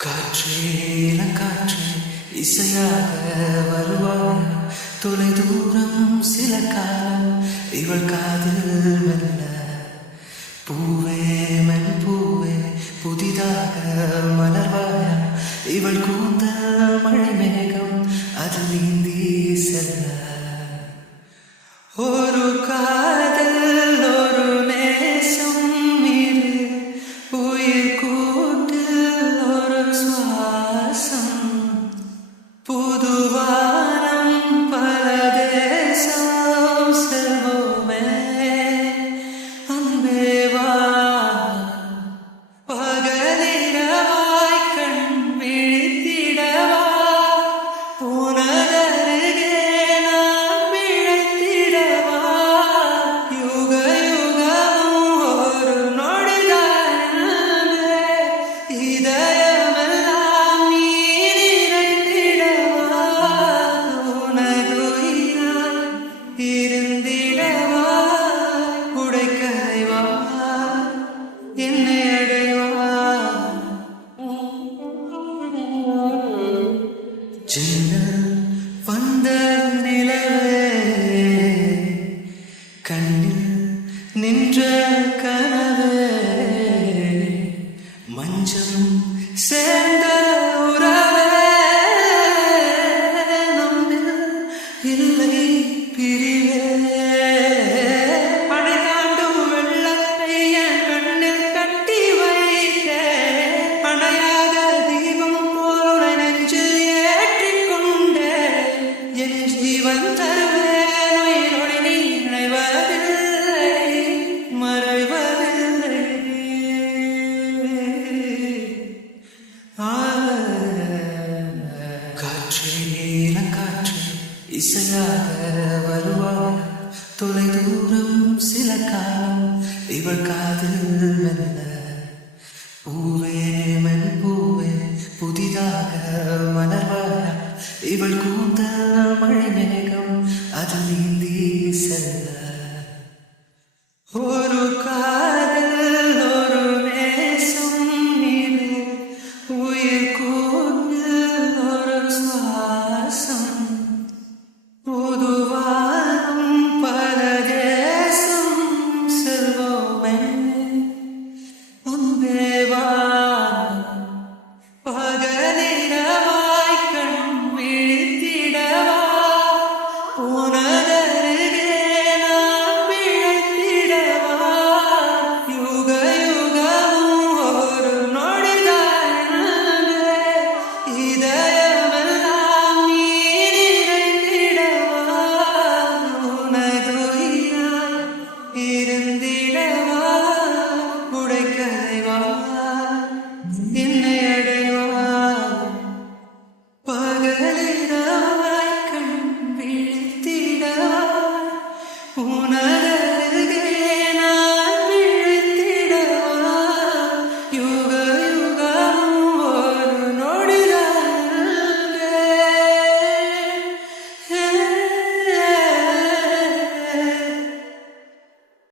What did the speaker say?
காற்றே இசையாக வருவாள் தொலை தூரம் சில காலம் இவள் காதில் மெல்ல பூவே மென் பூவே புதிதாக மலர்வாயா இவள் கூந்தல் மழை மேகம் அது நீந்தி செல்ல ஒரு காதல் ஒரு நேசம் இரு உயிர் கூட்டில் ஒரு சுவாசம் புதுவானம் பல தேசம் செல்வோமே அன்பேவா பகலிரவாய் கண் விழித்திடவா புனரருகே நான் விழித்திடவா யுக யுகமும் ஒரு நொடிதான் இதயமெல்லாம் நீ நிறைந்திடவா உனதுயிராய் இருந்திடவா உடைக்கரைவா என்னை அடைவா ஜன்னல் வந்த நிலவே கண்ணில் நின்ற கனவே மஞ்சம் சேர்ந்த உறவே நம்மில் இல்லை பிரிவே மழை தாண்டும் வெள்ளத்தை என் கண்ணில் கட்டி வைத்தேன் அணையாத தீபம் போல நெஞ்சில் ஏற்றிக்கொண்டே என் ஜீவன் தருவேன் உயிரோடு நீ இணைவதில்லை மறைவதில்லை காற்றே நீலக்காற்றே இசையாக வருவாள் தொலை தூரம் சில காலம் இவள் காதில்